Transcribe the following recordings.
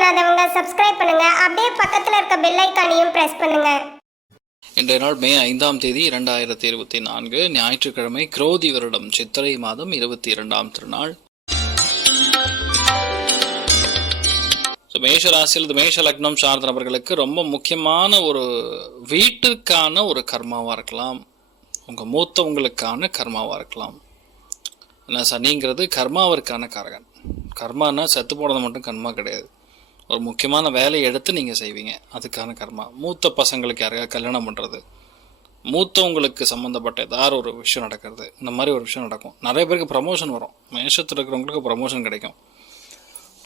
பண்ணாதவங்க சப்ஸ்கிரைப் பண்ணுங்க. அப்படியே பக்கத்துல இருக்க பெல் ஐகானையும் பிரஸ் பண்ணுங்க. இன்றைய நாள் மே 5ஆம் தேதி 2024 ஞாயிற்றுக்கிழமை, குரோதி வருடம் சித்திரை மாதம் 22ஆம் திருநாள். மேஷ ராசியில் மேஷ லக்னம் சார்ந்த நபர்களுக்கு ரொம்ப முக்கியமான ஒரு வீட்டிற்கான ஒரு கர்மாவா இருக்கலாம், உங்க மூத்தவங்களுக்கான கர்மாவா இருக்கலாம். ஏன்னா சனிங்கிறது கர்மாவிற்கான காரகன். கர்மானா செத்து போனது மட்டும் கர்மா கிடையாது. ஒரு முக்கியமான வேலையை எடுத்து நீங்கள் செய்வீங்க, அதுக்கான கர்மா. மூத்த பசங்களுக்கு யாரையாவது கல்யாணம் பண்ணுறது, மூத்தவங்களுக்கு சம்மந்தப்பட்ட ஏதாவது ஒரு விஷயம் நடக்கிறது, இந்த மாதிரி ஒரு விஷயம் நடக்கும். நிறைய பேருக்கு ப்ரமோஷன் வரும். மேஷத்தில் இருக்கிறவங்களுக்கு ப்ரமோஷன் கிடைக்கும்.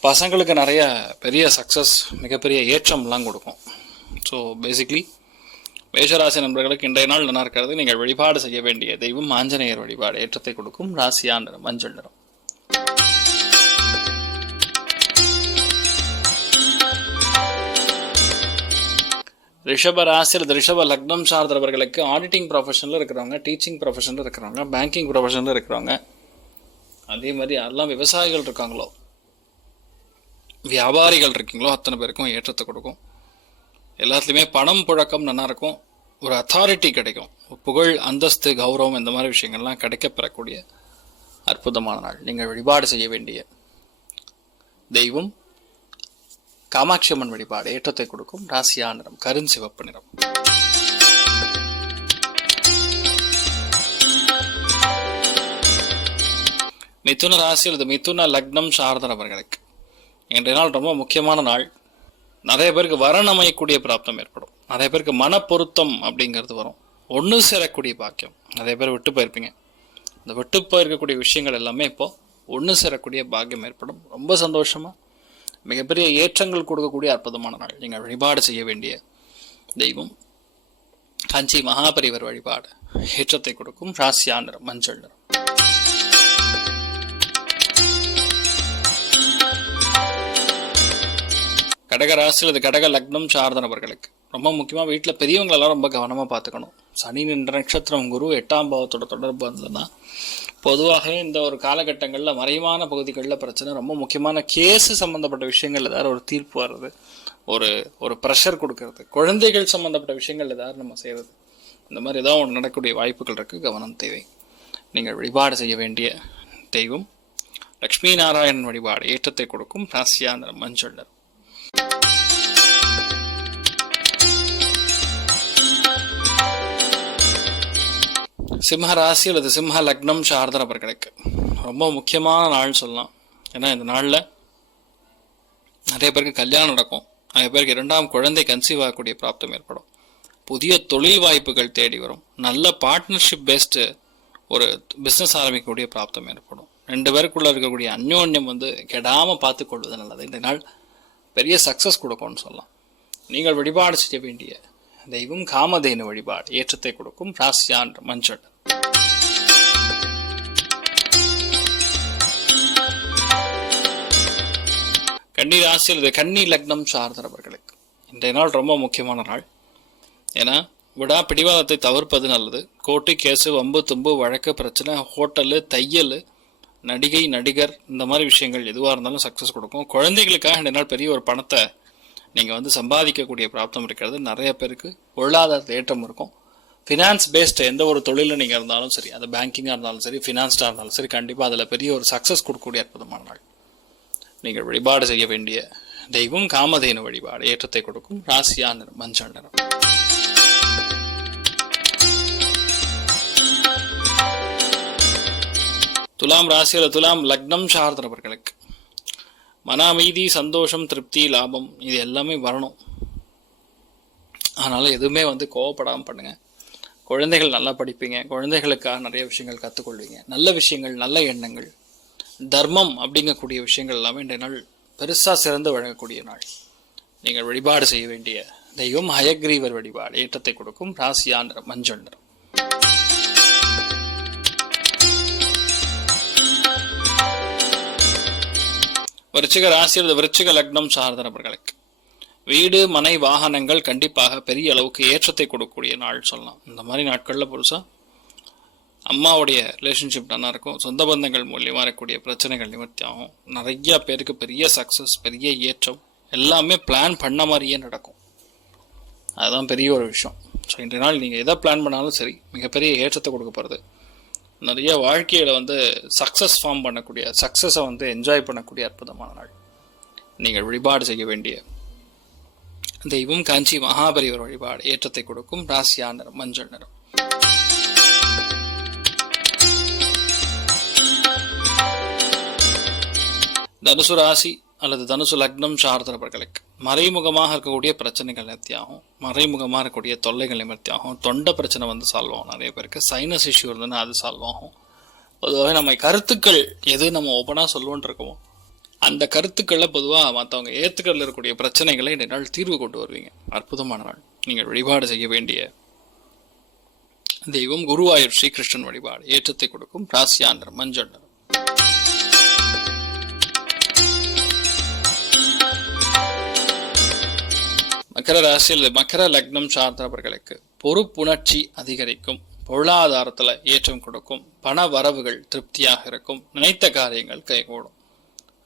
பசங்களுக்கு நிறைய பெரிய சக்ஸஸ், மிகப்பெரிய ஏற்றம்லாம் கொடுக்கும். ஸோ பேசிக்லி மேஷராசி நண்பர்களுக்கு இன்றைய நாள் நல்லா இருக்கிறது. நீங்கள் வழிபாடு செய்ய வேண்டிய தெய்வம் ஆஞ்சநேயர் வழிபாடு ஏற்றத்தை கொடுக்கும். ராசியா நிறம் மஞ்சள் நிறம். ரிஷப ராசியில் ரிஷப லக்னம் சார்ந்தவர்களுக்கு ஆடிட்டிங் ப்ரொஃபஷனில் இருக்கிறவங்க, டீச்சிங் ப்ரொஃபஷனில் இருக்கிறவங்க, பேங்கிங் ப்ரொஃபஷனில் இருக்கிறவங்க, அதே மாதிரி யாரெல்லாம் விவசாயிகள் இருக்காங்களோ, வியாபாரிகள் இருக்கீங்களோ, அத்தனை பேருக்கும் ஏற்றத்தை கொடுக்கும். எல்லாத்துலேயுமே பணம் புழக்கம் நல்லா இருக்கும். ஒரு அத்தாரிட்டி கிடைக்கும். புகழ், அந்தஸ்து, கௌரவம், இந்த மாதிரி விஷயங்கள்லாம் கிடைக்கப்பெறக்கூடிய அற்புதமான நாள். நீங்கள் வழிபாடு செய்ய வேண்டிய தெய்வம் காமாட்சி அம்மன் வழிபாடு ஏற்றத்தை கொடுக்கும். ராசியா நிறம் கருஞ்சிவப்பு நிறம். மிதுன ராசி அல்லது மிதுன லக்னம் சார்ந்த நபர்களுக்கு இன்றைய நாள் ரொம்ப முக்கியமான நாள். நிறைய பேருக்கு வரண் அமையக்கூடிய பிராப்தம் ஏற்படும். நிறைய பேருக்கு மன பொருத்தம் அப்படிங்கிறது வரும். ஒன்று சேரக்கூடிய பாக்கியம். நிறைய பேர் விட்டு போயிருப்பீங்க. இந்த விட்டு போயிருக்கக்கூடிய விஷயங்கள் எல்லாமே இப்போ ஒன்று சேரக்கூடிய பாக்கியம் ஏற்படும். ரொம்ப சந்தோஷமா மிகப்பெரிய ஏற்றங்கள் கொடுக்கக்கூடிய அற்புதமான நாள். நீங்கள் வழிபாடு செய்ய வேண்டிய தெய்வம் காஞ்சி மகாபரிவர் வழிபாடு ஏற்றத்தை கொடுக்கும். ராசியா நிறம் மஞ்சள் நிறம். கடக ராசியில் இது கடக லக்னம் சார்ந்த நபர்களுக்கு ரொம்ப முக்கியமாக வீட்டில் பெரியவங்களெல்லாம் ரொம்ப கவனமாக பார்த்துக்கணும். சனி நின்ற நட்சத்திரம் குரு 8ஆம் பாவத்தோட தொடர்பு வந்ததுன்னா பொதுவாக இந்த ஒரு காலகட்டங்களில் மறைவான பகுதிகளில் பிரச்சனை, ரொம்ப முக்கியமான கேஸு சம்மந்தப்பட்ட விஷயங்கள் ஏதாவது ஒரு தீர்ப்பு வர்றது, ஒரு ப்ரெஷர் கொடுக்கறது, குழந்தைகள் சம்மந்தப்பட்ட விஷயங்கள் ஏதாவது நம்ம செய்கிறது, இந்த மாதிரி ஏதாவது ஒன்று நடக்கக்கூடிய வாய்ப்புகள் இருக்குது. கவனம் தேவை. நீங்கள் வழிபாடு செய்ய வேண்டிய தெய்வம் லக்ஷ்மி நாராயணன் வழிபாடு ஏற்றத்தை கொடுக்கும். ராசியா நிறம் மஞ்சள் நிறம். சிம்ம ராசி அல்லது சிம்ம லக்னம் சார்ந்த நபர்களுக்கு ரொம்ப முக்கியமான நாள் சொல்லலாம். ஏன்னா இந்த நாளில் நிறைய பேருக்கு கல்யாணம் நடக்கும். நிறைய பேருக்கு 2ஆம் குழந்தை கன்சீவ் ஆகக்கூடிய பிராப்தம் ஏற்படும். புதிய தொழில் வாய்ப்புகள் தேடி வரும். நல்ல பார்ட்னர்ஷிப் பேஸ்டு ஒரு பிஸ்னஸ் ஆரம்பிக்கக்கூடிய பிராப்தம் ஏற்படும். 2 பேருக்குள்ளே இருக்கக்கூடிய அந்யோன்யம் கெடாமல் பார்த்து கொள்வது நல்லது. இந்த நாள் பெரிய சக்ஸஸ் கொடுக்கும்னு சொல்லலாம். நீங்கள் வழிபாடு செய்ய வேண்டிய தெய்வம் காமதேனு வழிபாடு ஏற்றத்தை கொடுக்கும். ராசியா நிறம் மஞ்சள். கன்னி ராசியில் இது கன்னி லக்னம் சார்ந்தவர்களுக்கு இன்றைய நாள் ரொம்ப முக்கியமான நாள். ஏன்னா விடா பிடிவாதத்தை தவிர்ப்பது நல்லது. கோர்ட்டு, கேஸு, வம்பு, தும்பு, வழக்கு, பிரச்சனை, ஹோட்டலு, தையல், நடிகை, நடிகர், இந்த மாதிரி விஷயங்கள் எதுவாக இருந்தாலும் சக்ஸஸ் கொடுக்கும். குழந்தைகளுக்காக இந்த நாள் பெரிய ஒரு பணத்தை நீங்கள் சம்பாதிக்கக்கூடிய பிராப்தம் இருக்கிறது. நிறைய பேருக்கு பொருளாதார ஏற்றம் இருக்கும். ஃபினான்ஸ் பேஸ்டு எந்த ஒரு தொழிலில் நீங்கள் இருந்தாலும் சரி, அது பேங்கிங்காக இருந்தாலும் சரி, ஃபினான்ஸ்டாக இருந்தாலும் சரி, கண்டிப்பாக அதில் பெரிய ஒரு சக்ஸஸ் கொடுக்கக்கூடிய அற்புதமான நாள். நீங்கள் வழிபாடு செய்ய வேண்டிய தெய்வம் காமதேனு வழிபாடு ஏற்றத்தை கொடுக்கும். ராசியா நிறம் மஞ்சள் நிறம். துலாம் ராசியில் துலாம் லக்னம் சார்ந்த நபர்களுக்கு மன அமைதி, சந்தோஷம், திருப்தி, லாபம் இது எல்லாமே வரணும். அதனால் எதுவுமே கோவப்படாமல் பண்ணுங்கள். குழந்தைகள் நல்லா படிப்பீங்க. குழந்தைகளுக்காக நிறைய விஷயங்கள் கற்றுக்கொள்வீங்க. நல்ல விஷயங்கள், நல்ல எண்ணங்கள், தர்மம் அப்படிங்கக்கூடிய விஷயங்கள் எல்லாமே இன்றைய நாள் பெருசாக சிறந்து வழங்கக்கூடிய நாள். நீங்கள் வழிபாடு செய்ய வேண்டிய தெய்வம் ஹயக்ரீவர் வழிபாடு ஏற்றத்தை கொடுக்கும். ராசியா நிறம் மஞ்சள் நிறம். விருச்சிக ராசியில் விருச்சிக லக்னம் சார்ந்த நபர்களுக்கு வீடு, மனை, வாகனங்கள் கண்டிப்பாக பெரிய அளவுக்கு ஏற்றத்தை கொடுக்கக்கூடிய நாள் சொல்லலாம். இந்த மாதிரி நாட்களில் புதுசாக அம்மாவுடைய ரிலேஷன்ஷிப் நல்லா இருக்கும். சொந்த பந்தங்கள் மூலியமாக இருக்கக்கூடிய பிரச்சனைகள் நிவர்த்தி ஆகும். நிறைய பேருக்கு பெரிய சக்ஸஸ், பெரிய ஏற்றம், எல்லாமே பிளான் பண்ண மாதிரியே நடக்கும். அதுதான் பெரிய ஒரு விஷயம். ஸோ இன்றைய நாள் நீங்கள் எதை பிளான் பண்ணாலும் சரி, மிகப்பெரிய ஏற்றத்தை கொடுக்க போகிறது. நிறைய வாழ்க்கையில் சக்ஸஸ் ஃபார்ம் பண்ணக்கூடிய, சக்ஸஸை என்ஜாய் பண்ணக்கூடிய அற்புதமான நாள். நீங்கள் வழிபாடு செய்ய வேண்டிய தெய்வம் காஞ்சி மகாபெரியவர் வழிபாடு. ஏற்றத்தை கொடுக்கும் ராசியா நிறம் மஞ்சள் நிறம். தனுசு ராசி அல்லது தனுசு லக்னம் சார்ந்த நபர்களுக்கு மறைமுகமாக இருக்கக்கூடிய பிரச்சனைகள் நிவர்த்தியாகும். மறைமுகமாக இருக்கக்கூடிய தொல்லைகள் நிவர்த்தியாகும். தொண்டை பிரச்சனை சால்வ் ஆகும். நிறைய பேருக்கு சைனஸ் இஷ்யூ இருந்ததுன்னா அது சால்வ் ஆகும். பொதுவாக நம்ம கருத்துக்கள் எது நம்ம ஓப்பனாக சொல்லுவோன்னு இருக்கோமோ அந்த கருத்துக்களில் பொதுவாக மற்றவங்க ஏற்றுக்கல்ல இருக்கக்கூடிய பிரச்சனைகளை இந்த நாள் தீர்வு கொண்டு வருவீங்க. அற்புதமான நாள். நீங்கள் வழிபாடு செய்ய வேண்டிய தெய்வம் குருவாயூர் ஸ்ரீகிருஷ்ணன் வழிபாடு. ஏற்றத்தை கொடுக்கும் ராசியா நிறம் மஞ்சள் நிறம். மகர ராசி அல்லது மகர லக்னம் சார்ந்தவர்களுக்கு பொறுப்புணர்ச்சி அதிகரிக்கும். பொருளாதாரத்தில் ஏற்றம் கொடுக்கும். பண வரவுகள் திருப்தியாக இருக்கும். நினைத்த காரியங்கள் கைகூடும்.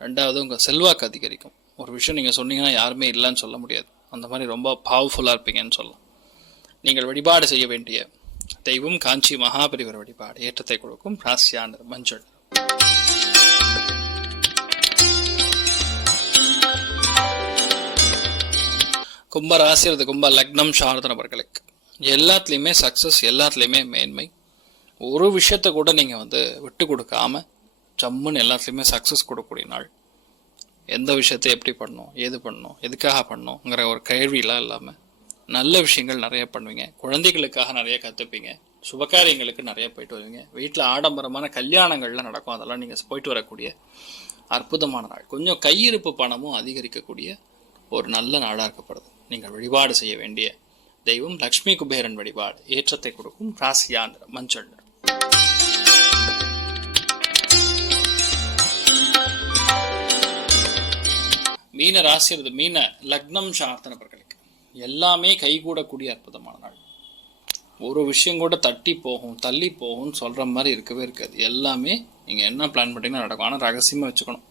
ரெண்டாவது, உங்கள் செல்வாக்கு அதிகரிக்கும். ஒரு விஷயம் நீங்கள் சொன்னீங்கன்னா யாருமே இல்லைன்னு சொல்ல முடியாது. அந்த மாதிரி ரொம்ப பவர்ஃபுல்லாக இருப்பீங்கன்னு சொல்லலாம். நீங்கள் வழிபாடு செய்ய வேண்டிய தெய்வம் காஞ்சி மகாபெரியவர் வழிபாடு. ஏற்றத்தை கொடுக்கும் ராசியா நிறம் மஞ்சள். கும்ப ராசி அல்லது கும்ப லக்னம் சார்ந்த நபர்களுக்கு எல்லாத்துலேயுமே சக்ஸஸ், எல்லாத்துலேயுமே மேன்மை. ஒரு விஷயத்தை கூட நீங்கள் விட்டு கொடுக்காம ஜம்முன்னு எல்லாத்துலேயுமே சக்ஸஸ் கொடுக்கக்கூடிய நாள். எந்த விஷயத்தை எப்படி பண்ணணும், ஏது பண்ணணும், எதுக்காக பண்ணணுங்கிற ஒரு கேள்வியெலாம் இல்லாமல் நல்ல விஷயங்கள் நிறைய பண்ணுவீங்க. குழந்தைகளுக்காக நிறைய கற்றுப்பீங்க. சுபகாரியங்களுக்கு நிறைய போயிட்டு வருவீங்க. வீட்டில் ஆடம்பரமான கல்யாணங்கள்லாம் நடக்கும். அதெல்லாம் நீங்கள் போயிட்டு வரக்கூடிய அற்புதமான நாள். கொஞ்சம் கையிருப்பு பணமும் அதிகரிக்கக்கூடிய ஒரு நல்ல நாளாக இருக்கப்படுது. நீங்கள் வழிபாடு செய்ய வேண்டிய தெய்வம் லக்ஷ்மி குபேரன் வழிபாடு. ஏற்றத்தை கொடுக்கும் ராசியா நிறம் மஞ்சள் நிறம். மீன ராசி அல்லது மீன லக்னம் சார்ந்த நபர்களுக்கு எல்லாமே கைகூடக்கூடிய அற்புதமான நாள். ஒரு விஷயம் கூட தட்டி போகும், தள்ளி போகும்னு சொல்கிற மாதிரி இருக்கவே இருக்காது. எல்லாமே நீங்கள் என்ன பிளான் பண்ணிங்கன்னா நடக்கும். ஆனால் ரகசியமாக வச்சுக்கணும்.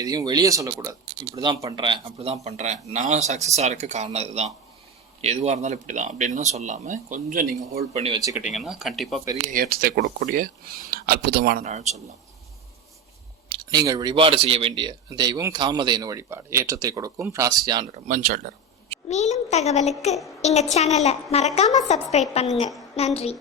எதையும் வெளியே சொல்லக்கூடாது. இப்படி தான் பண்ணுறேன், அப்படி தான் பண்ணுறேன், நான் சக்ஸஸாக இருக்க காரணம் இதுதான், எதுவாக இருந்தாலும் இப்படி தான் அப்படின்லாம் சொல்லாமல் கொஞ்சம் நீங்கள் ஹோல்ட் பண்ணி வச்சுக்கிட்டிங்கன்னா கண்டிப்பாக பெரிய ஏற்றத்தை கொடுக்கக்கூடிய அற்புதமான நாள் சொல்லலாம். நீங்கள் வழிபாடு செய்ய வேண்டிய தெய்வம் காமதேனு வழிபாடு. ஏற்றத்தை கொடுக்கும் ராசியா நிறம் மஞ்சள் நிறம். மேலும் தகவலுக்கு எங்கள் சேனலை மறக்காமல் சப்ஸ்கிரைப் பண்ணுங்கள். நன்றி.